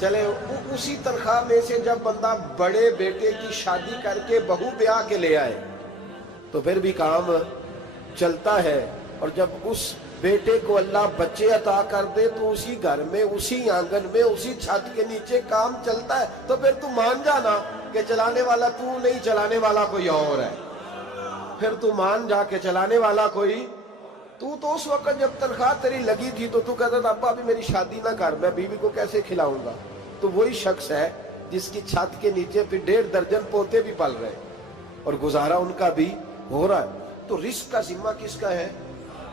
چلے اسی تنخواہ میں سے جب بندہ بڑے بیٹے کی شادی کر کے بہو بیاہ کے لے آئے تو پھر بھی کام چلتا ہے، اور جب اس بیٹے کو اللہ بچے عطا کر دے تو اسی گھر میں، اسی آنگن میں، اسی چھت کے نیچے کام چلتا ہے۔ تو پھر تو مان جانا کہ چلانے والا تو نہیں، چلانے والا کوئی اور ہے۔ پھر تو مان جا کہ چلانے والا کوئی تو اس وقت جب تنخواہ تیری لگی تھی تو کہتا تھا ابا ابھی میری شادی نہ کر، میں بیوی کو کیسے کھلاؤں گا؟ تو وہی شخص ہے جس کی چھت کے نیچے پھر 1.5 درجن پوتے بھی پل رہے اور گزارا ان کا بھی ہو رہا ہے۔ تو رزق کا ذمہ کس کا ہے؟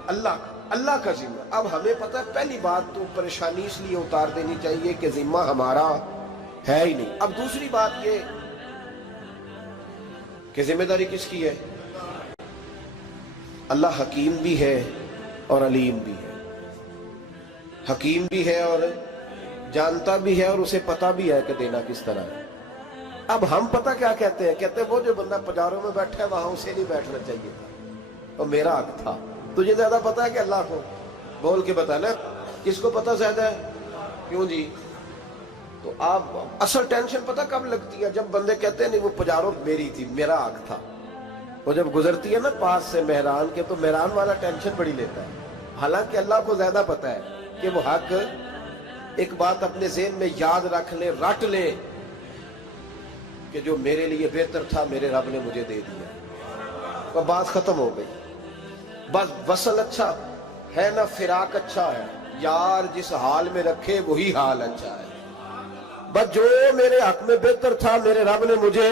اللہ کا ذمہ۔ اب ہمیں پتہ ہے پہلی بات تو پریشانی اس لیے اتار دینی چاہیے کہ ذمہ ہمارا ہے ہی نہیں۔ اب دوسری بات یہ کہ ذمہ داری کس کی ہے؟ اللہ حکیم بھی ہے اور علیم بھی ہے، حکیم بھی ہے اور جانتا بھی ہے، اور اسے پتہ بھی ہے کہ دینا کس طرح ہے۔ اب ہم پتہ کیا کہتے ہیں؟ کہتے ہیں وہ جو بندہ پجاروں میں بیٹھا ہے وہاں اسے نہیں بیٹھنا چاہیے تھا، اور میرا حق تھا۔ تجھے زیادہ پتہ ہے کہ اللہ کو؟ بول کے بتانا کس کو پتہ زیادہ ہے؟ کیوں جی؟ تو آپ اصل ٹینشن پتہ کب لگتی ہے؟ جب بندے کہتے ہیں نہیں وہ پجاروں میری تھی، میرا حق تھا۔ وہ جب گزرتی ہے نا پاس سے مہران کے تو مہران والا ٹینشن بڑی لیتا ہے، حالانکہ اللہ کو زیادہ پتہ ہے کہ وہ حق۔ ایک بات اپنے ذہن میں یاد رکھ لے، رٹ لے کہ جو میرے لیے بہتر تھا میرے رب نے مجھے دے دیا، اور بات ختم ہو گئی۔ بس وصل اچھا ہے نا فراق اچھا ہے، یار جس حال میں رکھے وہی حال اچھا ہے۔ بس جو میرے حق میں بہتر تھا میرے رب نے مجھے،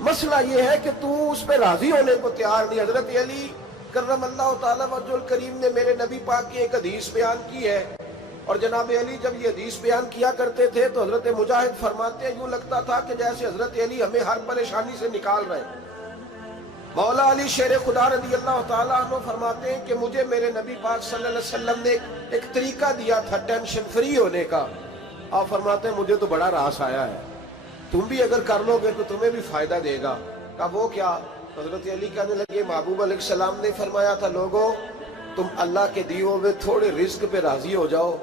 مسئلہ یہ ہے کہ تو اس پہ راضی ہونے کو تیار نہیں۔ حضرت علی کرم اللہ تعالیٰ وجہ الکریم نے میرے نبی پاک کی ایک حدیث بیان کی ہے، اور جناب علی جب یہ حدیث بیان کیا کرتے تھے تو حضرت مجاہد فرماتے ہیں یوں لگتا تھا کہ جیسے حضرت علی ہمیں ہر پریشانی سے نکال رہے ہیں۔ مولا علی شیر خدا رضی اللہ تعالیٰ عنہ فرماتے ہیں کہ مجھے میرے نبی پاک صلی اللہ علیہ وسلم نے ایک طریقہ دیا تھا ٹینشن فری ہونے کا۔ آپ فرماتے ہیں مجھے تو بڑا راس آیا ہے، تم بھی اگر کر لو گے تو تمہیں بھی فائدہ دے گا۔ کہا وہ کیا؟ حضرت علی کہنے لگے محبوب علیہ السلام نے فرمایا تھا لوگوں تم اللہ کے دیے ہوئے تھوڑے رزق پہ راضی ہو جاؤ،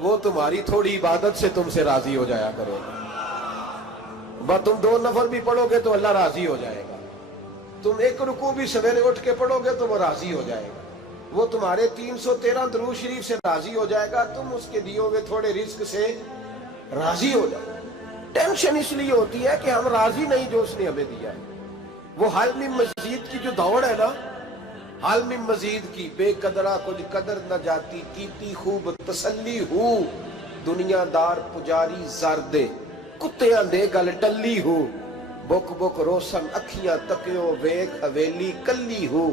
وہ تمہاری تھوڑی عبادت سے تم سے راضی ہو جایا کرو گا۔ بس تم 2 نفل بھی پڑھو گے تو اللہ راضی ہو جائے گا، تم 1 رکوع بھی سویرے اٹھ کے پڑھو گے تو وہ راضی ہو جائے گا، وہ تمہارے 313 درود شریف سے راضی ہو جائے گا، تم اس کے دیے ہوئے تھوڑے رزق سے راضی ہو جائے۔ ٹینشن اس لیے ہوتی ہے کہ ہم راضی نہیں جو اس نے ہمیں دیا ہے۔ وہ حال میں مزید کی جو دوڑ ہے نا، حال میں مزید کی، بے قدرہ کچھ قدر نہ جاتی، کیتی خوب تسلی ہو، دنیا دار پجاری زردے، کتیاں دے گل ٹلی ہو، بک بک روشن اکھیاں تکیو ویک حویلی کلی ہو،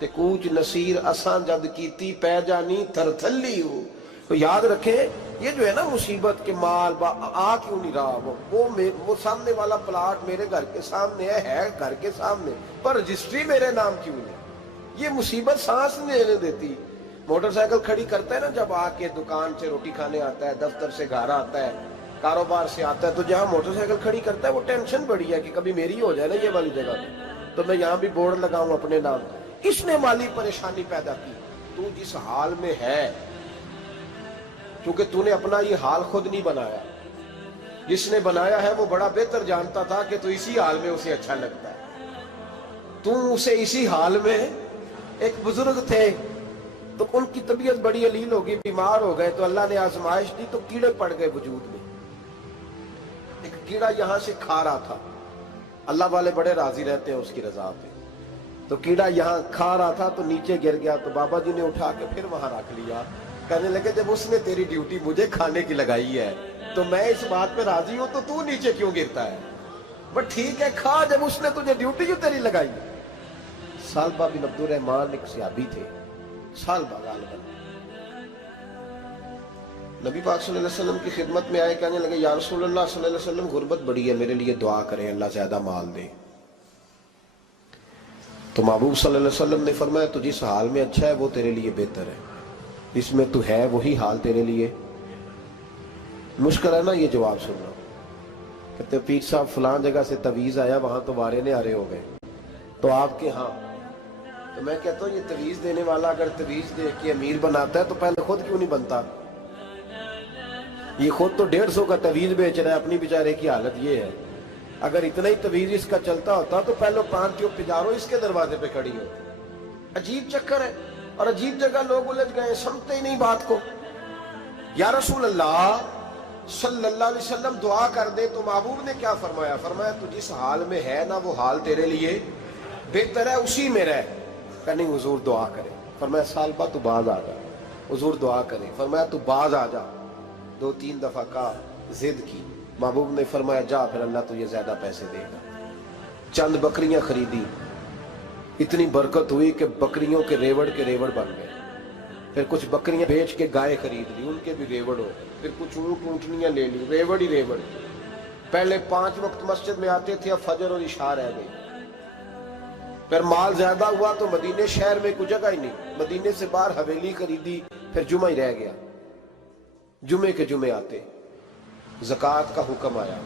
تے کوچ نصیر اساں جد کیتی پہ جانی تھر تھلی ہو۔ تو یاد رکھیں یہ جو ہے نا مصیبت کے مال آ کیوں نہیں رہا، وہ سامنے والا پلاٹ میرے گھر کے سامنے ہے گھر کے سامنے، پر رجسٹری میرے نام کیوں نہیں؟ یہ مصیبت سانس نہیں لینے دیتی۔ موٹر سائیکل کھڑی کرتا ہے نا جب آ کے دکان سے روٹی کھانے آتا ہے، دفتر سے گھر آتا ہے، کاروبار سے آتا ہے، تو جہاں موٹر سائیکل کھڑی کرتا ہے وہ ٹینشن بڑی ہے کہ کبھی میری ہو جائے نا یہ والی جگہ تو میں یہاں بھی بورڈ لگاؤں اپنے نام۔ اس نے مالی پریشانی پیدا کی۔ تو جس حال میں ہے، کیونکہ تو نے اپنا یہ حال خود نہیں بنایا، جس نے بنایا ہے وہ بڑا بہتر جانتا تھا کہ تو اسی حال میں اسے اچھا لگتا ہے۔ تو اسے اسی حال میں، ایک بزرگ تھے تو ان کی طبیعت بڑی علیل ہوگی، بیمار ہو گئے تو اللہ نے آزمائش دی تو کیڑے پڑ گئے وجود میں۔ ایک کیڑا یہاں سے کھا رہا تھا، اللہ والے بڑے راضی رہتے ہیں اس کی رضا پہ، تو کیڑا یہاں کھا رہا تھا تو نیچے گر گیا، تو بابا جی نے اٹھا کے پھر وہاں رکھ لیا، کہنے لگے جب اس نے تیری ڈیوٹی مجھے کھانے کی لگائی ہے تو میں اس بات پہ راضی ہوں تو نیچے کیوں گرتا ہے؟ بس ٹھیک ہے کھا، جب اس نے تجھے ڈیوٹی جو تیری لگائی۔ سالبہ بن عبد الرحمن ایک صحابی تھے، سالبہ غالباً نبی پاک صلی اللہ علیہ وسلم کی خدمت میں آئے، کہنے لگے یا رسول اللہ صلی اللہ علیہ وسلم غربت بڑی ہے، میرے لیے دعا کریں اللہ زیادہ مال دے۔ تو محبوب صلی اللہ علیہ وسلم نے فرمایا تو جس حال میں اچھا ہے وہ تیرے لیے بہتر ہے، اس میں تو ہے وہی حال تیرے لیے۔ مشکل ہے نا یہ جواب سننا۔ کہتے پیر صاحب فلان جگہ سے تویز آیا، وہاں تو وارے نے آرے ہو گئے، تو آپ کے ہاں؟ تو میں کہتا ہوں یہ تویز دینے والا اگر تویز دے کے امیر بناتا ہے تو پہلے خود کیوں نہیں بنتا؟ یہ خود تو 150 کا تویز بیچ رہا ہے، اپنی بیچارے کی حالت یہ ہے. اگر اتنا ہی تویز اس کا چلتا ہوتا تو پہلے 5 ٹیوب پجارو اس کے دروازے پہ کھڑی ہوتی. عجیب چکر ہے اور عجیب جگہ لوگ الجھ گئے، سمجھتے ہی نہیں بات کو. یا رسول اللہ صلی اللہ علیہ وسلم دعا کر دے تو محبوب نے کیا فرمایا؟ فرمایا تو جس حال میں ہے نا وہ حال تیرے لیے بہتر ہے، اسی میں رہ. کہ نہیں حضور دعا کرے. فرمایا سال بعد تو باز آ جا. حضور دعا کرے. فرمایا تو باز آ جا. 2-3 دفعہ کا ضد کی. محبوب نے فرمایا جا پھر اللہ تجھے زیادہ پیسے دے گا. چند بکریاں خریدی، اتنی برکت ہوئی کہ بکریوں کے ریوڑ بن گئے. پھر کچھ بکریاں بیچ کے گائے خرید لی، ان کے بھی ریوڑ ہو گئے. پھر کچھ اونٹنیاں لے لی، ریوڑ ہی ریوڑ. پہلے 5 وقت مسجد میں آتے تھے، اب فجر اور عشاء رہ گئی. پھر مال زیادہ ہوا تو مدینے شہر میں کوئی جگہ ہی نہیں، مدینے سے باہر حویلی خریدی. پھر جمعہ ہی رہ گیا. جمعے کے جمعے آتے زکوٰۃ کا حکم آیا.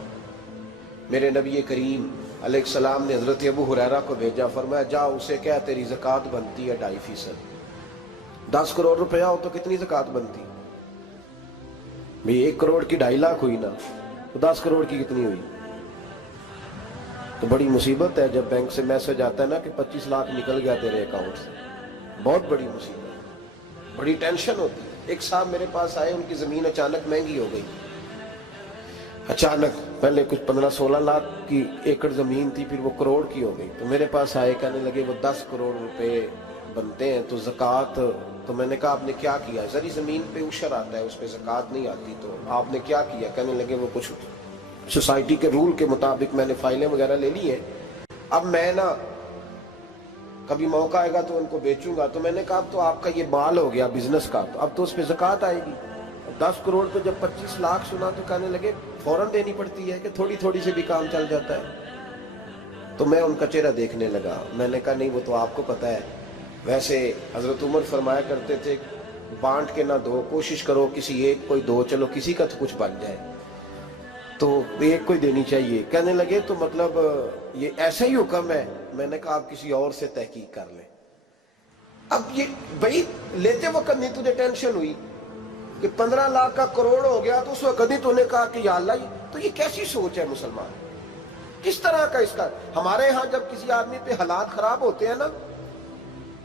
میرے نبی کریم علیہ السلام نے حضرت ابو ہریرہ کو بھیجا. فرمایا جا اسے کہہ تیری زکوٰۃ بنتی ہے 2.5%. 10 کروڑ روپیہ ہو تو کتنی زکوٰۃ بنتی؟ بھئی 1 کروڑ کی 2.5 لاکھ ہوئی نا، تو 10 کروڑ کی کتنی ہوئی؟ تو بڑی مصیبت ہے جب بینک سے میسج آتا ہے نا کہ 25 لاکھ نکل گیا تیرے اکاؤنٹ سے. بہت بڑی مصیبت، بڑی ٹینشن ہوتی ہے. ایک صاحب میرے پاس آئے، ان کی زمین اچانک مہنگی ہو گئی. اچانک پہلے کچھ 15-16 لاکھ کی ایکڑ زمین تھی، پھر وہ کروڑ کی ہو گئی. تو میرے پاس آئے، کہنے لگے وہ 10 کروڑ روپے بنتے ہیں تو زکوٰۃ. تو میں نے کہا آپ نے کیا کیا؟ ذری زمین پہ عشر آتا ہے، اس پہ زکوٰۃ نہیں آتی، تو آپ نے کیا کیا؟ کہنے لگے وہ کچھ سوسائٹی کے رول کے مطابق میں نے فائلیں وغیرہ لے لی ہیں، اب میں نا کبھی موقع آئے گا تو ان کو بیچوں گا. تو میں نے کہا اب تو آپ کا یہ مال ہو گیا بزنس کا، تو اب تو اس پہ زکوٰۃ آئے گی. 10 کروڑ پہ جب 25 لاکھ سنا تو کہنے لگے فوراً دینی پڑتی ہے کہ تھوڑی تھوڑی سے بھی کام چل جاتا ہے. تو میں ان کا چہرہ دیکھنے لگا. میں نے کہا نہیں وہ تو آپ کو پتہ ہے. ویسے حضرت عمر فرمایا کرتے تھے بانٹ کے نہ دو، کوشش کرو کسی ایک کوئی دو، چلو کسی کا تو کچھ بن جائے. تو ایک کوئی دینی چاہیے. کہنے لگے تو مطلب یہ ایسا ہی حکم ہے؟ میں نے کہا آپ کسی اور سے تحقیق کر لیں. اب یہ بھائی لیتے وقت نہیں تجھے ٹینشن ہوئی کہ 15 لاکھ کا کروڑ ہو گیا تو اس وقت نہیں تو نے کہا کہ یا اللہ. تو یہ کیسی سوچ ہے مسلمان؟ کس طرح کا اس کا؟ ہمارے ہاں جب کسی آدمی پہ حالات خراب ہوتے ہیں نا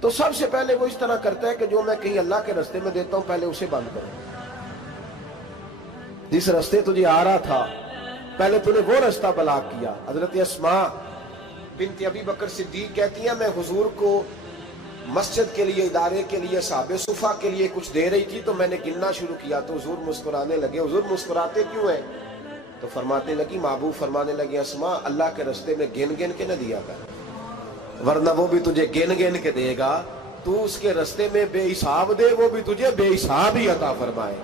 تو سب سے پہلے وہ اس طرح کرتا ہے کہ جو میں کہیں اللہ کے رستے میں دیتا ہوں پہلے اسے بند کروں. جس رستے تجھے آ رہا تھا پہلے تو نے وہ رستہ بلاک کیا. حضرت اسماء بنت ابی بکر صدیق کہتی ہیں میں حضور کو مسجد کے لیے، ادارے کے لیے، صحابہ صفحہ کے لیے کچھ دے رہی تھی تو میں نے گننا شروع کیا تو حضور مسکرانے لگے. حضور مسکراتے کیوں ہیں؟ تو فرمانے لگی، محبوب فرمانے لگے اسماء اللہ کے رستے میں گن گن کے نہ دیا کر، ورنہ وہ بھی تجھے گن گن کے دے گا. تو اس کے رستے میں بے حساب دے، وہ بھی تجھے بے حساب ہی عطا فرمائے.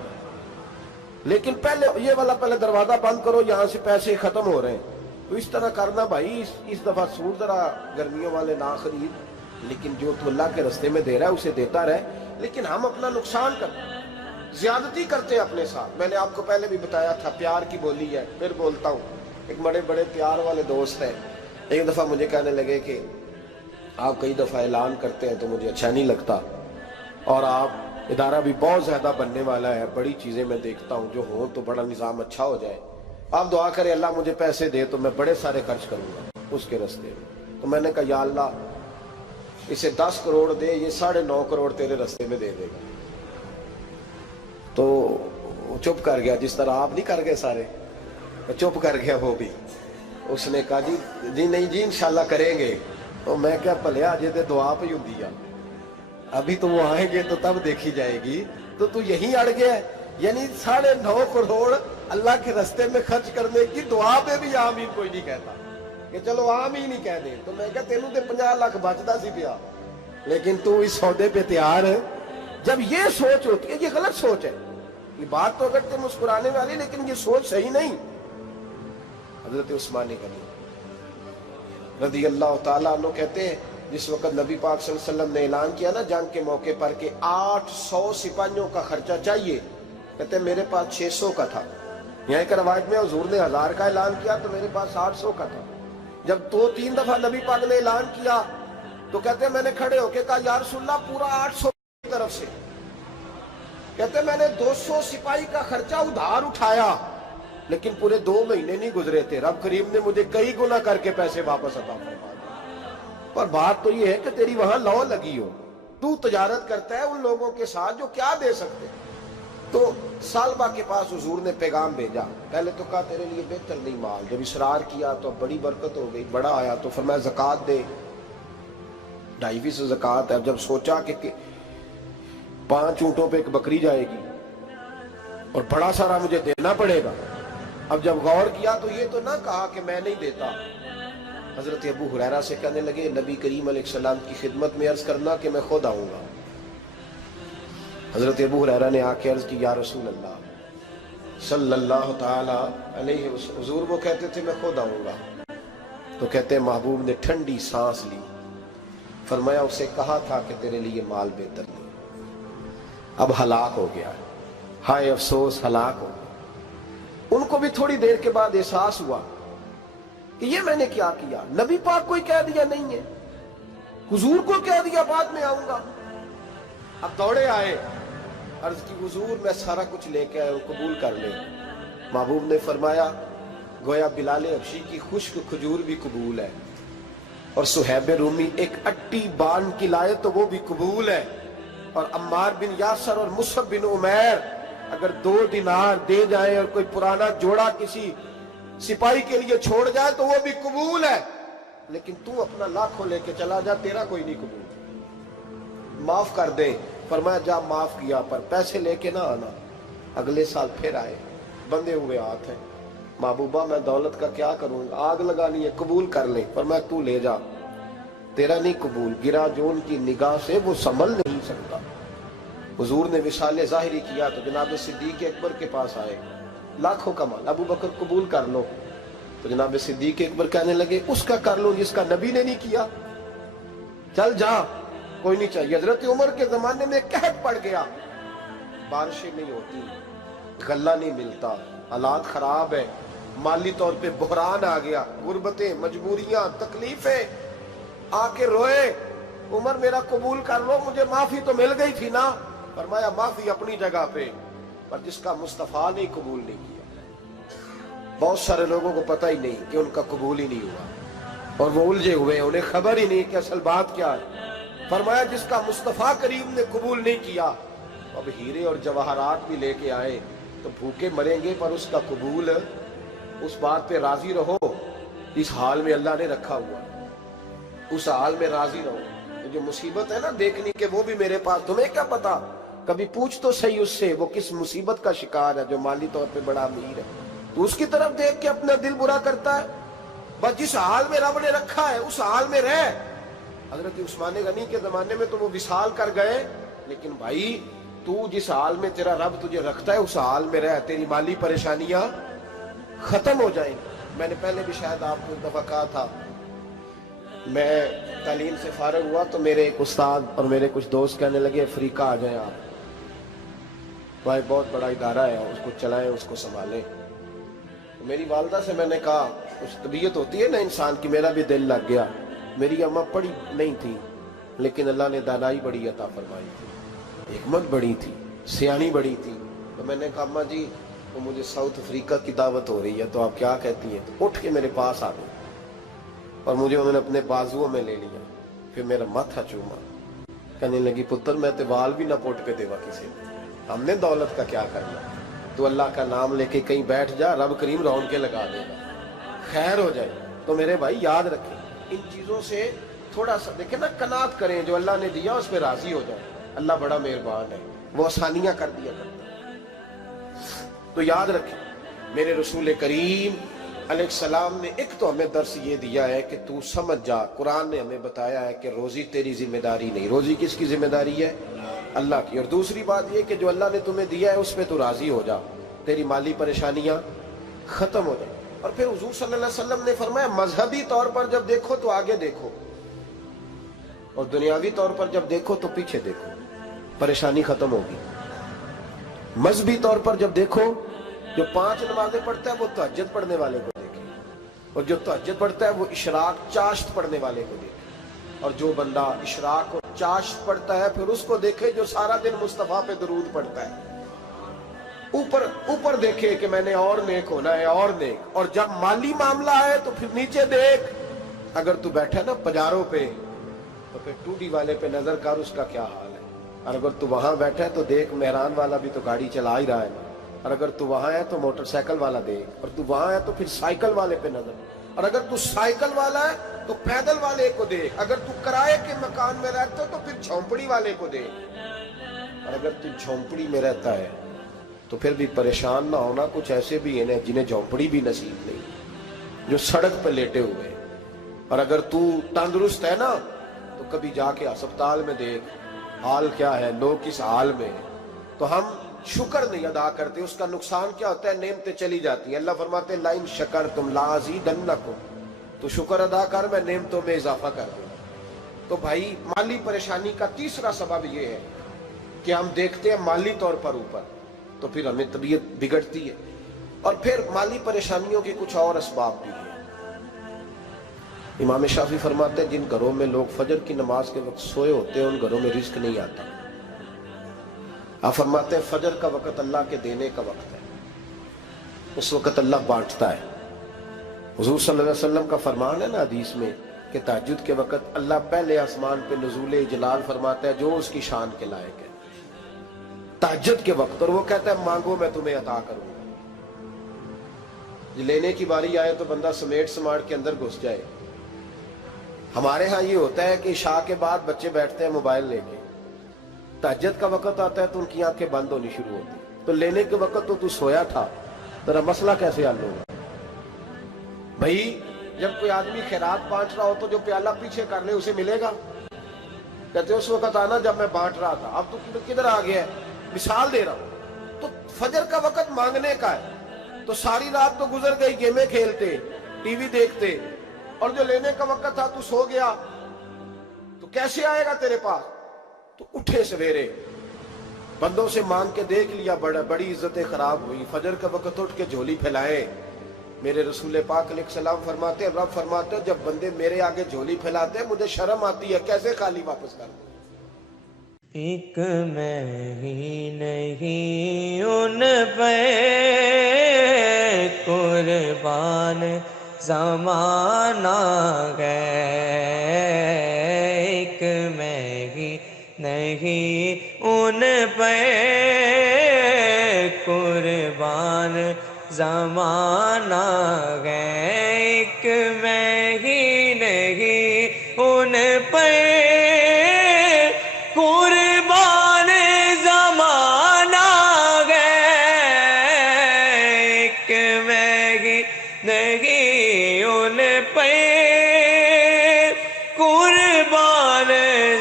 لیکن پہلے یہ والا پہلے دروازہ بند کرو، یہاں سے پیسے ختم ہو رہے ہیں. تو اس طرح کرنا بھائی. اس دفعہ سوٹ ذرا گرمیوں والے نہ خرید، لیکن جو تو اللہ کے رستے میں دے رہا ہے اسے دیتا رہے. لیکن ہم اپنا نقصان کرتے ہیں، زیادتی کرتے ہیں اپنے ساتھ. میں نے آپ کو پہلے بھی بتایا تھا پیار کی بولی ہے، پھر بولتا ہوں. ایک بڑے بڑے پیار والے دوست ہیں، ایک دفعہ مجھے کہنے لگے کہ آپ کئی دفعہ اعلان کرتے ہیں تو مجھے اچھا نہیں لگتا، اور آپ ادارہ بھی بہت زیادہ بننے والا ہے، بڑی چیزیں میں دیکھتا ہوں جو ہوں تو بڑا نظام اچھا ہو جائے. آپ دعا کریں اللہ مجھے پیسے دے تو میں بڑے سارے خرچ کروں گا اس کے رستے میں. تو میں نے کہا یا اللہ اسے 10 کروڑ دے، یہ 9.5 کروڑ تیرے رستے میں دے دے گا. تو چپ کر گیا، جس طرح آپ نہیں کر گئے سارے، چپ کر گیا وہ بھی. اس نے کہا جی نہیں جی انشاءاللہ کریں گے. تو میں کیا بھلے آجے تے دعا پہ ہوں دیا، ابھی تو وہ آئیں گے تو تب دیکھی جائے گی. تو یہیں اڑ گیا ہے. یعنی 9.5 کروڑ اللہ کے رستے میں خرچ کرنے کی دعا پہ بھی آمین کوئی نہیں کہتا کہ چلو آمین ہی کہہ دیں. تو میں کہا تینوں تے 50 لاکھ بچتا سی پیا، لیکن تو اس سودے پہ تیار ہے. جب یہ سوچ ہوتی ہے، یہ غلط سوچ ہے. یہ بات تو اگر تے مسکرانے والی، لیکن یہ سوچ صحیح نہیں. حضرت عثمان غنی رضی اللہ تعالیٰ عنہ کہتے ہیں جس وقت نبی پاک صلی اللہ علیہ وسلم نے اعلان کیا نا جنگ کے موقع پر کہ 800 سپاہیوں کا خرچہ چاہیے، کہتے ہیں میرے پاس 600 کا تھا. یہاں ایک روایت میں حضور نے 1000 کا اعلان کیا تو میرے پاس 800 کا تھا. جب 2-3 دفعہ نبی پاک نے اعلان کیا تو کہتے ہیں میں نے کھڑے ہو کے کہا یا رسول اللہ پورا 800 کی طرف سے. کہتے میں نے 200 سپاہی کا خرچہ ادھار اٹھایا لیکن پورے 2 مہینے نہیں گزرے تھے، رب کریم نے مجھے کئی گنا کر کے پیسے واپس عطا فرما دیے۔ پر بات تو یہ ہے کہ تیری وہاں لو لگی ہو، تو تجارت کرتا ہے ان لوگوں کے ساتھ جو کیا دے سکتے۔ تو سالبہ کے پاس حضور نے پیغام بھیجا، پہلے تو کہا تیرے لیے بہتر نہیں مال، جب اصرار کیا تو بڑی برکت ہو گئی، بڑا آیا تو فرمایا زکوٰۃ دے، 2.5% زکوٰۃ ہے۔ اب جب سوچا کہ 5 اونٹوں پہ ایک بکری جائے گی اور بڑا سارا مجھے دینا پڑے گا، اب جب غور کیا تو یہ تو نہ کہا کہ میں نہیں دیتا۔ حضرت ابو ہریرہ سے کہنے لگے نبی کریم علیہ السلام کی خدمت میں عرض کرنا کہ میں خود آؤں گا۔ حضرت ابو ہریرہ نے آ کے عرض کی یا رسول اللہ صلی اللہ تعالی علیہ وسلم، حضور وہ کہتے تھے میں خود آؤں گا، تو کہتے ہیں محبوب نے ٹھنڈی سانس لی، فرمایا اسے کہا تھا کہ تیرے لیے مال بہتر نہیں، اب ہلاک ہو گیا، ہائے افسوس ہلاک ہو گیا۔ ان کو بھی تھوڑی دیر کے بعد احساس ہوا کہ یہ میں نے کیا کیا، نبی پاک کوئی کہہ دیا نہیں ہے، حضور کو کہہ دیا بعد میں آؤں گا۔ اب دوڑے آئے، عرض کی حضور میں سارا کچھ لے کے آئے ہوں، قبول کر لیں۔ محبوب نے فرمایا گویا بلال حبشی کی خشک کھجور بھی قبول ہے، اور صہیب رومی ایک اٹی بان کی لائے تو وہ بھی قبول ہے، اور عمار بن یاسر اور مصعب بن عمیر اگر 2 دینار دے جائیں اور کوئی پرانا جوڑا کسی سپاہی کے لیے چھوڑ جائے تو وہ بھی قبول ہے، لیکن تو اپنا لاکھوں لے کے چلا جا، تیرا کوئی نہیں قبول، معاف کر دے۔ فرمایا جا معاف کیا، پر پیسے لے کے نہ آنا۔ اگلے سال پھر آئے، بندے ہوئے ہاتھ ہیں، محبوبہ میں دولت کا کیا کروں، آگ لگانی ہے، قبول کر لیں۔ فرمایا تو لے جا، تیرا نہیں قبول، گرا جو ان کی نگاہ سے وہ سنبھل نہیں سکتا۔ حضور نے وصال ظاہری کیا تو جناب صدیق اکبر کے پاس آئے، لاکھوں کا مال، ابو بکر قبول کر لو، تو جناب صدیق اکبر کہنے لگے اس کا کر لو جس کا نبی نے نہیں کیا، چل جا کوئی نہیں چاہیے۔ حضرت عمر کے زمانے میں قحط پڑ گیا، بارشیں نہیں ہوتی، غلہ نہیں ملتا، حالات خراب ہے، مالی طور پہ بحران آ گیا، غربتیں، مجبوریاں، تکلیفیں، آ کے روئے، عمر میرا قبول کر لو، مجھے معافی تو مل گئی تھی نا۔ فرمایا معافی اپنی جگہ پہ، پر جس کا مصطفیٰ نے قبول نہیں کیا۔ بہت سارے لوگوں کو پتہ ہی نہیں کہ ان کا قبول ہی نہیں ہوا، اور وہ الجھے ہوئے، انہیں خبر ہی نہیں کہ اصل بات کیا ہے۔ فرمایا جس کا مصطفیٰ کریم نے قبول نہیں کیا، اب ہیرے اور جواہرات بھی لے کے آئے تو بھوکے مریں گے، پر اس کا قبول، اس بات پہ راضی رہو، اس حال میں اللہ نے رکھا ہوا، اس حال میں راضی رہو۔ جو مصیبت ہے نا دیکھنی کہ وہ بھی میرے پاس، تمہیں کیا پتا، کبھی پوچھ تو صحیح اس سے وہ کس مصیبت کا شکار ہے، جو مالی طور پہ بڑا امیر ہے، تو اس کی طرف دیکھ کے اپنا دل برا کرتا ہے۔ بس جس حال میں رب نے رکھا ہے اس حال میں رہ۔ حضرت عثمان غنی کے زمانے میں تو وہ وصال کر گئے، لیکن بھائی تو جس حال میں تیرا رب تجھے رکھتا ہے اس حال میں رہ، تیری مالی پریشانیاں ختم ہو جائیں۔ میں نے پہلے بھی شاید آپ کو ایک دفعہ کہا تھا، میں تعلیم سے فارغ ہوا تو میرے ایک استاد اور میرے کچھ دوست کہنے لگے افریقہ آ جائیں آپ، بھائی بہت بڑا ادارہ ہے، اس کو چلائیں، اس کو سنبھالیں۔ میری والدہ سے میں نے کہا، کچھ طبیعت ہوتی ہے نا انسان کی، میرا بھی دل لگ گیا۔ میری اماں پڑھی نہیں تھی لیکن اللہ نے دانائی بڑی عطا فرمائی تھی، حکمت بڑی تھی، سیانی بڑی تھی۔ تو میں نے کہا اماں جی وہ مجھے ساؤتھ افریقہ کی دعوت ہو رہی ہے تو آپ کیا کہتی ہیں؟ تو اٹھ کے میرے پاس آ گئی اور مجھے انہوں نے اپنے بازوؤں میں لے لیا، پھر میرا ماتھا چوما، کہنے لگی پتر میں تے وال بھی نہ پوٹ کے دیوا کسی نے، ہم نے دولت کا کیا کرنا، تو اللہ کا نام لے کے کہیں بیٹھ جا، رب کریم رون کے لگا دے گا، خیر ہو جائے۔ تو میرے بھائی یاد رکھیں ان چیزوں سے تھوڑا سا دیکھیں نا، قناعت کریں، جو اللہ نے دیا اس پہ راضی ہو جائے، اللہ بڑا مہربان ہے، وہ آسانیاں کر دیا کرتا ہے۔ تو یاد رکھیں میرے رسول کریم علیہ السلام نے ایک تو ہمیں درس یہ دیا ہے کہ تو سمجھ جا، قرآن نے ہمیں بتایا ہے کہ روزی تیری ذمہ داری نہیں، روزی کس کی ذمہ داری ہے؟ اللہ کی۔ اور دوسری بات یہ کہ جو اللہ نے تمہیں دیا ہے اس پہ تو راضی ہو جا، تیری مالی پریشانیاں ختم ہو جائیں۔ اور پھر حضور صلی اللہ علیہ وسلم نے فرمایا مذہبی طور پر جب دیکھو تو آگے دیکھو، اور دنیاوی طور پر جب دیکھو تو پیچھے دیکھو، پریشانی ختم ہوگی۔ مذہبی طور پر جب دیکھو، جو 5 نمازیں پڑھتا ہے وہ تہجد پڑھنے والے کو دیکھے، اور جو تہجد پڑھتا ہے وہ اشراق چاشت پڑھنے والے کو دیکھے، اور جو بندہ اشراق اور چاشت پڑھتا ہے پھر اس کو دیکھے جو سارا دن مصطفیٰ پہ درود پڑھتا ہے۔ اوپر دیکھے کہ میں نے اور نیک ہونا ہے اور نیک، اور جب مالی معاملہ ہے تو پھر نیچے دیکھ۔ اگر تو بیٹھا نا پجاروں پہ تو پھر ٹوٹی والے پہ نظر کر، اس کا کیا حال ہے۔ اور اگر تو وہاں بیٹھا ہے تو دیکھ مہران والا بھی تو گاڑی چلا ہی رہا ہے، اور اگر تو وہاں ہے تو موٹر سائیکل والا دیکھ، اور تو وہاں ہے تو پھر سائیکل والے پہ نظر، اور اگر تو سائیکل والا ہے تو پیدل والے کو دیکھ، اگر تو کرائے کے مکان میں رہتا تو پھر جھونپڑی والے کو دیکھ، اور اگر تو جھونپڑی میں رہتا ہے تو پھر بھی پریشان نہ ہونا، کچھ ایسے بھی ہیں جنہیں جھونپڑی بھی نصیب نہیں، جو سڑک پہ لیٹے ہوئے۔ اور اگر تو تندرست ہے نا تو کبھی جا کے اسپتال میں دیکھ حال کیا ہے، لوگ کس حال میں ہیں۔ تو ہم شکر نہیں ادا کرتے، اس کا نقصان کیا ہوتا ہے، نعمتیں چلی جاتی ہیں۔ اللہ فرماتے ہیں لَئِن شَكَرْتُمْ لَأَزِيدَنَّكُمْ، تو شکر ادا کر، میں نعمتوں میں اضافہ کر دوں۔ تو بھائی مالی پریشانی کا تیسرا سبب یہ ہے کہ ہم دیکھتے ہیں مالی طور پر اوپر، تو پھر ہمیں طبیعت بگڑتی ہے۔ اور پھر مالی پریشانیوں کے کچھ اور اسباب بھی ہیں۔ امام شافعی فرماتے ہیں جن گھروں میں لوگ فجر کی نماز کے وقت سوئے ہوتے ہیں ان گھروں میں رزق نہیں آتا۔ آپ فرماتے ہیں فجر کا وقت اللہ کے دینے کا وقت ہے، اس وقت اللہ بانٹتا ہے۔ حضور صلی اللہ علیہ وسلم کا فرمان ہے نا حدیث میں کہ تہجد کے وقت اللہ پہلے آسمان پہ نزول جلال فرماتا ہے جو اس کی شان کے لائق ہے تہجد کے وقت، اور وہ کہتا ہے مانگو میں تمہیں عطا کروں گا۔ لینے کی باری آئے تو بندہ سمیٹ سماٹ کے اندر گھس جائے۔ ہمارے ہاں یہ ہوتا ہے کہ عشاء کے بعد بچے بیٹھتے ہیں موبائل لے کے، تہجد کا وقت آتا ہے تو ان کی آنکھیں بند ہونی شروع ہوتی، تو لینے کے وقت تو سویا تھا، ذرا مسئلہ کیسے حل ہوگا؟ بھائی جب کوئی آدمی خیرات بانٹ رہا ہو تو جو پیالہ پیچھے کر لے اسے ملے گا؟ کہتے اس وقت آنا جب میں بانٹ رہا تھا، اب تو کدھر آ گیا ہے؟ مثال دے رہا ہوں۔ تو فجر کا وقت مانگنے کا ہے، تو ساری رات تو گزر گئی گیمیں کھیلتے، ٹی وی دیکھتے، اور جو لینے کا وقت تھا تو سو گیا، تو کیسے آئے گا تیرے پاس؟ تو اٹھے سویرے، بندوں سے مانگ کے دیکھ لیا، بڑی عزتیں خراب ہوئی، فجر کا وقت اٹھ کے جھولی پھیلائے۔ میرے رسول پاک علیہ السلام فرماتے ہیں، رب فرماتے ہیں جب بندے میرے آگے جھولی پھیلاتے ہیں مجھے شرم آتی ہے، کیسے خالی واپس کر دوں؟ ایک میں ہی نہیں ان پہ قربان زمانہ ہے، ایک میں ہی نہیں ان پہ قربان زمانہ ہے، ایک میں ہی نہیں ان پہ قربان زمانہ ہے، ایک میں ہی نہیں ان پہ قربان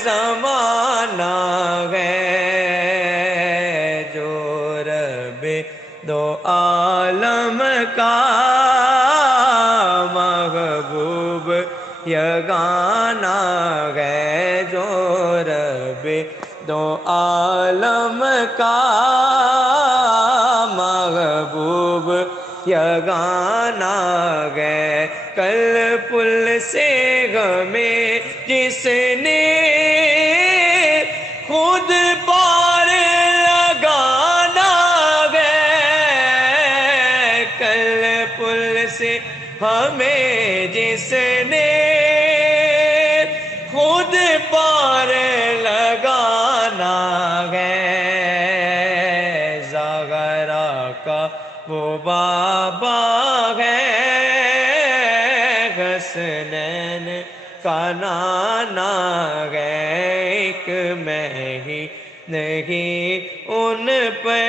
زمانہ ہے، جو رب دو عالم کا محبوب یگانہ ہے، جو رب دو عالم کا محبوب یگانہ ہے، کل پل سے ہمیں جس نے خود پار لگانا ہے، کل پل سے ہمیں جس نے خود پار لگانا ہے، زغرا کا وہ بابا ہے، حسنین کا نانا ہے، ایک میں ہی نہیں ان پہ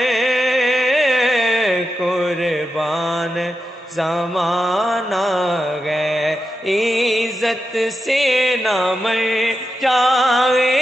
قربان زمانہ ہے، عزت سے نہ مر جائے